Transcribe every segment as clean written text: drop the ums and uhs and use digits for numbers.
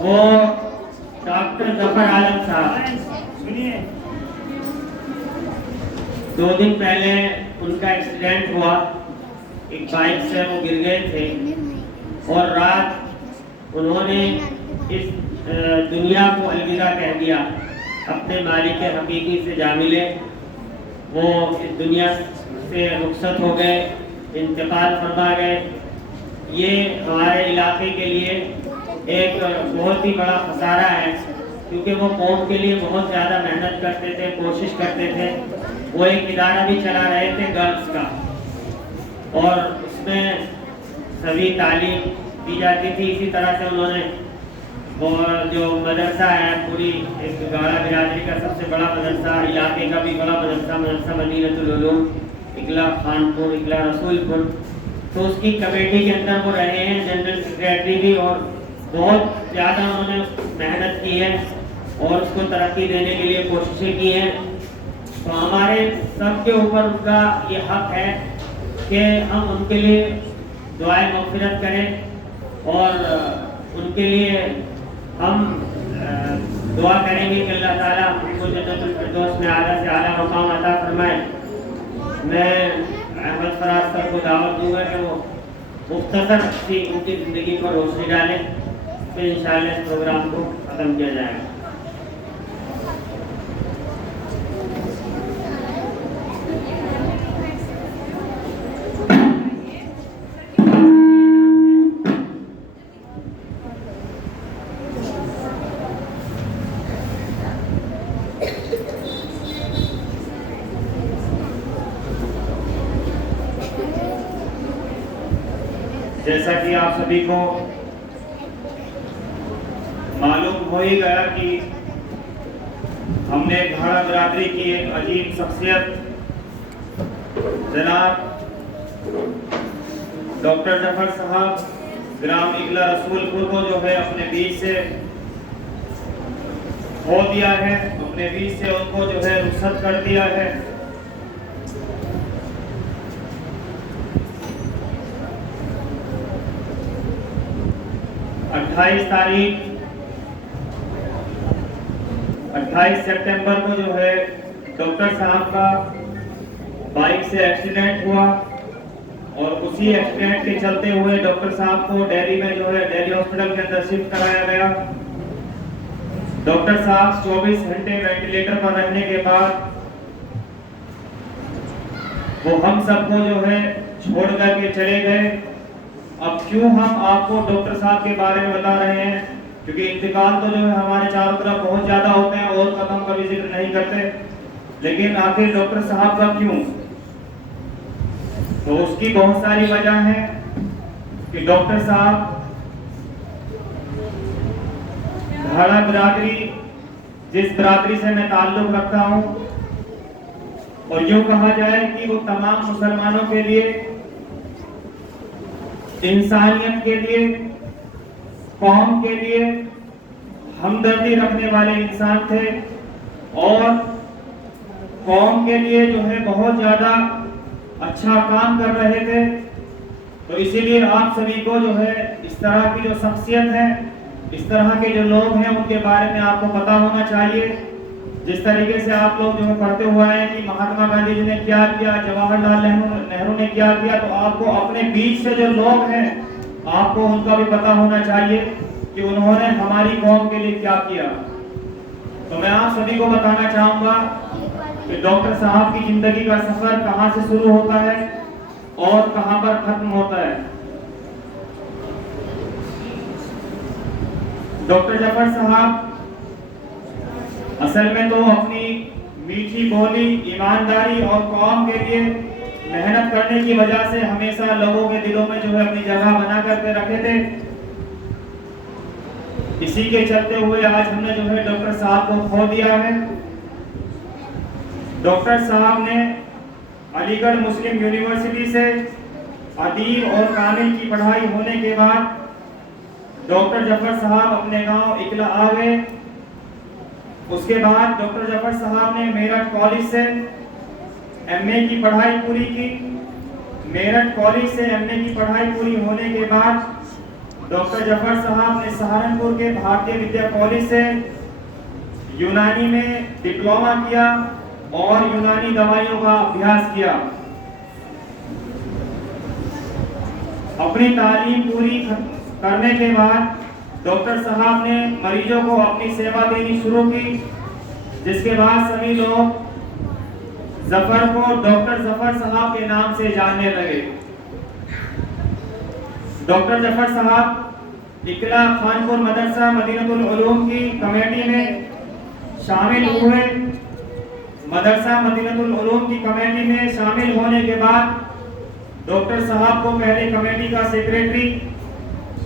वो डॉक्टर जफर आलम साहब, सुनिए। 2 दिन पहले उनका एक्सीडेंट हुआ। एक बाइक से वो गिर गए थे और रात उन्होंने इस दुनिया को अलविदा कह दिया। अपने मालिक हकीकी से जा मिले। वो इस दुनिया से रुखसत हो गए, इंतकाल फरमा गए। ये हमारे इलाके के लिए एक बहुत ही बड़ा खसारा है, क्योंकि वो कौम के लिए बहुत ज़्यादा मेहनत करते थे, कोशिश करते थे। वो एक इदारा भी चला रहे थे गर्ल्स का, और उसमें सभी तालीम दी जाती थी। इसी तरह से उन्होंने और जो मदरसा है, पूरी एक गाड़ा बिरादरी का सबसे बड़ा मदरसा, इलाके का भी बड़ा मदरसा मदीनतुल उलूम इकला खानपुर, इकला रसूलपुर, तो उसकी कमेटी के अंदर वो रहे हैं, जनरल सेक्रेटरी भी। और बहुत ज़्यादा उन्होंने मेहनत की है और उसको तरक्की देने के लिए कोशिशें की हैं। तो हमारे सबके ऊपर उनका ये हक है कि हम उनके लिए दुआए मग़फ़िरत करें और उनके लिए हम दुआ करेंगे कि अल्लाह ताला उनको जन्नतुल फिरदौस में आला से आला मकाम अता फरमाए। मैं अहमद फराज सर को दावत दूंगा कि वो मुख्तसर सी उनकी ज़िंदगी पर रोशनी डालें, फिर इंशाअल्लाह इस प्रोग्राम को ख़त्म किया जाएगा। जैसा कि आप सभी को मालूम हो ही गया कि हमने भाड़ा बिरादरी की एक अजीब शख्सियत जनाब डॉक्टर जफर साहब ग्राम इकला रसूलपुर को जो है अपने बीच से खो दिया है, अपने बीच से उनको जो है रुखसत कर दिया है। तारीख 28 सितंबर को जो है डॉक्टर साहब का बाइक से एक्सीडेंट हुआ और उसी एक्सीडेंट के चलते हुए डॉक्टर साहब को दिल्ली में जो है दिल्ली हॉस्पिटल के अंदर शिफ्ट कराया गया। डॉक्टर साहब 24 घंटे वेंटिलेटर पर रहने के बाद वो हम सबको जो है छोड़ करके चले गए। अब क्यों हम आपको डॉक्टर साहब के बारे में बता रहे हैं, क्योंकि इंतकाल तो जो है हमारे चारों तरफ बहुत ज्यादा होते हैं और कदम कभी जिक्र नहीं करते, लेकिन आखिर डॉक्टर साहब का क्यों? तो उसकी बहुत सारी वजह है कि डॉक्टर साहब भाड़ा बिरादरी, जिस बिरादरी से मैं ताल्लुक रखता हूं, और यूं कहा जाए कि वो तमाम मुसलमानों के लिए, इंसानियत के लिए, कौम के लिए हमदर्दी रखने वाले इंसान थे और कौम के लिए जो है बहुत ज्यादा अच्छा काम कर रहे थे। तो इसीलिए आप सभी को जो है इस तरह की जो शख्सियत है, इस तरह के जो लोग हैं, उनके बारे में आपको पता होना चाहिए। जिस तरीके से आप लोग जो है पढ़ते हुए हैं कि महात्मा गांधी जी ने क्या किया, जवाहरलाल नेहरू ने क्या किया, तो आपको अपने बीच से जो लोग हैं आपको उनका भी पता होना चाहिए कि उन्होंने हमारी कौम के लिए क्या किया। तो मैं आप सभी को बताना चाहूंगा कि डॉक्टर साहब की जिंदगी का सफर कहां से शुरू होता है और कहां पर खत्म होता है। डॉक्टर जफर साहब असल में तो अपनी मीठी बोली, ईमानदारी और कौम के लिए मेहनत करने की वजह से हमेशा लोगों के दिलों में जो है अपनी जगह बना करके रखे थे। इसी के चलते हुए आज हमने जो है डॉक्टर साहब को खो दिया है। डॉक्टर साहब ने अलीगढ़ मुस्लिम यूनिवर्सिटी से अदीब और कामिल की पढ़ाई होने के बाद डॉक्टर जफर साहब अपने गांव इकला आ गए। उसके बाद डॉक्टर जफर साहब ने मेरठ कॉलेज से एमए की पढ़ाई पूरी की। मेरठ कॉलेज से एमए की पढ़ाई पूरी होने के बाद डॉक्टर जफर साहब ने सहारनपुर के भारतीय विद्या कॉलेज से यूनानी में डिप्लोमा किया और यूनानी दवाइयों का अभ्यास किया। अपनी तालीम पूरी करने के बाद डॉक्टर साहब ने मरीजों को अपनी सेवा देनी शुरू की, जिसके बाद सभी लोग जफर को डॉक्टर जफर साहब के नाम से जानने लगे। डॉक्टर जफर साहब इकला खानपुर मदरसा मदीनतुल उलूम की कमेटी में शामिल हुए। मदरसा मदीनतुल उलूम की कमेटी में शामिल होने के बाद डॉक्टर साहब को पहले कमेटी का सेक्रेटरी,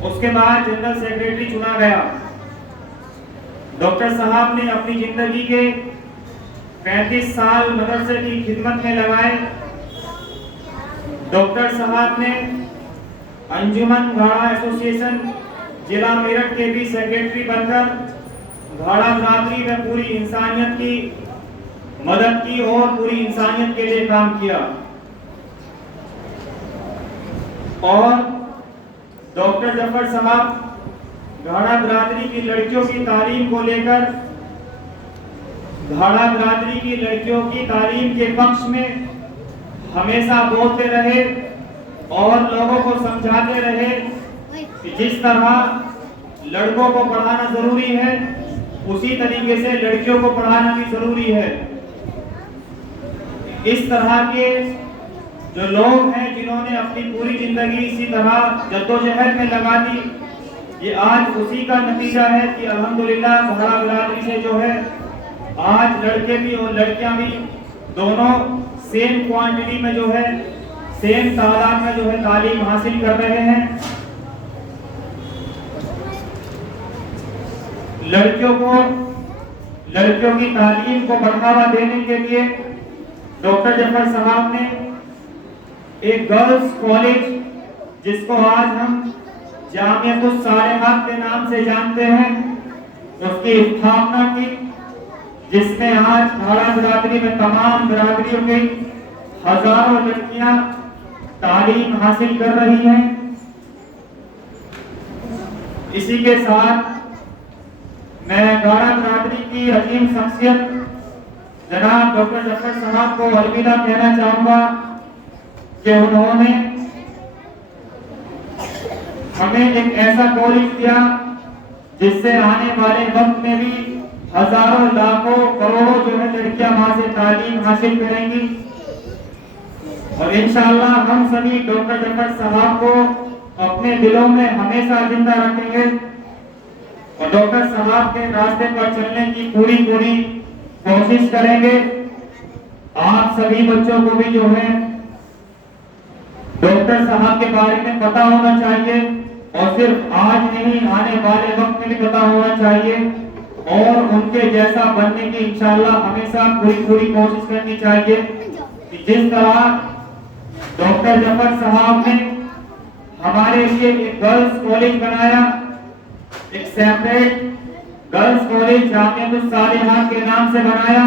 उसके बाद जनरल सेक्रेटरी चुना गया। डॉक्टर साहब ने अपनी जिंदगी के 35 साल मदरसे की खिदमत में लगाए। डॉक्टर साहब ने अंजुमन घाड़ा एसोसिएशन जिला मेरठ के भी सेक्रेटरी बनकर घाड़ा बरादरी में पूरी इंसानियत की मदद की और पूरी इंसानियत के लिए काम किया। और डॉक्टर जफर साहब घाड़ा बरादरी की लड़कियों की तालीम को लेकर घाड़ा बरादरी की लड़कियों की तालीम के पक्ष में हमेशा बोलते रहे और लोगों को समझाते रहे कि जिस तरह लड़कों को पढ़ाना जरूरी है, उसी तरीके से लड़कियों को पढ़ाना भी जरूरी है। इस तरह के जो लोग हैं जिन्होंने अपनी पूरी जिंदगी इसी तरह जद्दोजहद में लगा दी, ये आज उसी का नतीजा है कि अल्हम्दुलिल्लाह घाड़ा बरादरी से जो है आज लड़के भी और लड़कियां भी दोनों सेम क्वांटिटी में जो है सेम तादाद में जो है तालीम हासिल कर रहे हैं। लड़कियों की तालीम को बढ़ावा देने के लिए डॉक्टर जफर साहब ने एक गर्ल्स कॉलेज, जिसको आज हम जामियातुस सालिहात के नाम से जानते हैं, उसकी स्थापना की, जिसमें आज घाड़ा बरादरी में तमाम बरादरियों की हजारों लड़कियां तालीम हासिल कर रही हैं। इसी के साथ मैं घाड़ा बरादरी की अजीम शख्सियत जनाब डॉक्टर जफर साहब को अलविदा कहना चाहूंगा कि उन्होंने हमें एक ऐसा कॉलेज दिया जिससे आने वाले वक्त में भी हजारों लाखों करोड़ों जो है लड़कियां वहां से तालीम हासिल करेंगी। और इंशाअल्लाह हम सभी डॉक्टर जफर साहब को अपने दिलों में हमेशा जिंदा रखेंगे और डॉक्टर साहब के रास्ते पर चलने की पूरी कोशिश करेंगे। आप सभी बच्चों को भी जो है डॉक्टर साहब के बारे में पता होना चाहिए और सिर्फ आज नहीं आने वाले वक्त में भी पता होना चाहिए और उनके जैसा बनने की इंशाअल्लाह हमेशा पूरी कोशिश करनी चाहिए कि जिस तरह डॉक्टर जफर साहब ने हमारे लिए एक गर्ल्स कॉलेज बनाया, एक सेपरेट गर्ल्स कॉलेज जामियातुस सालिहात के नाम से बनाया,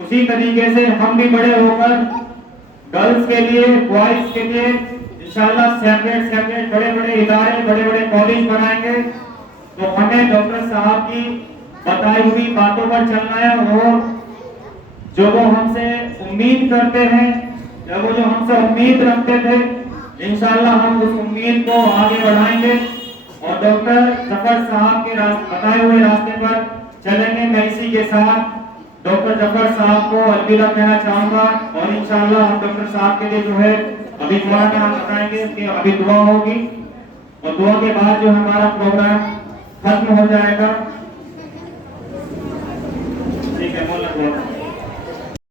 उसी तरीके से हम भी बड़े होकर गर्ल्स के लिए बॉयज के लिए इंशाअल्लाह सेपरेट बड़े इदारे बड़े कॉलेज बनाएंगे। तो हमें डॉक्टर साहब की बताई हुई बातों पर चलना है और जो वो हमसे उम्मीद करते हैं, वो जो हमसे उम्मीद रखते थे, इंशाअल्लाह हम उस उम्मीद को आगे बढ़ाएंगे और डॉक्टर जफर साहब के बताए हुए रास्ते पर चलेंगे। मैं इसी के साथ डॉक्टर जफर साहब को अलविदा कहना चाहूंगा और इंशाअल्लाह हम डॉक्टर साहब के लिए जो है अभी दुआ में हम बताएंगे कि अभी दुआ होगी और दुआ के बाद जो हमारा प्रोग्राम खत्म हो जाएगा।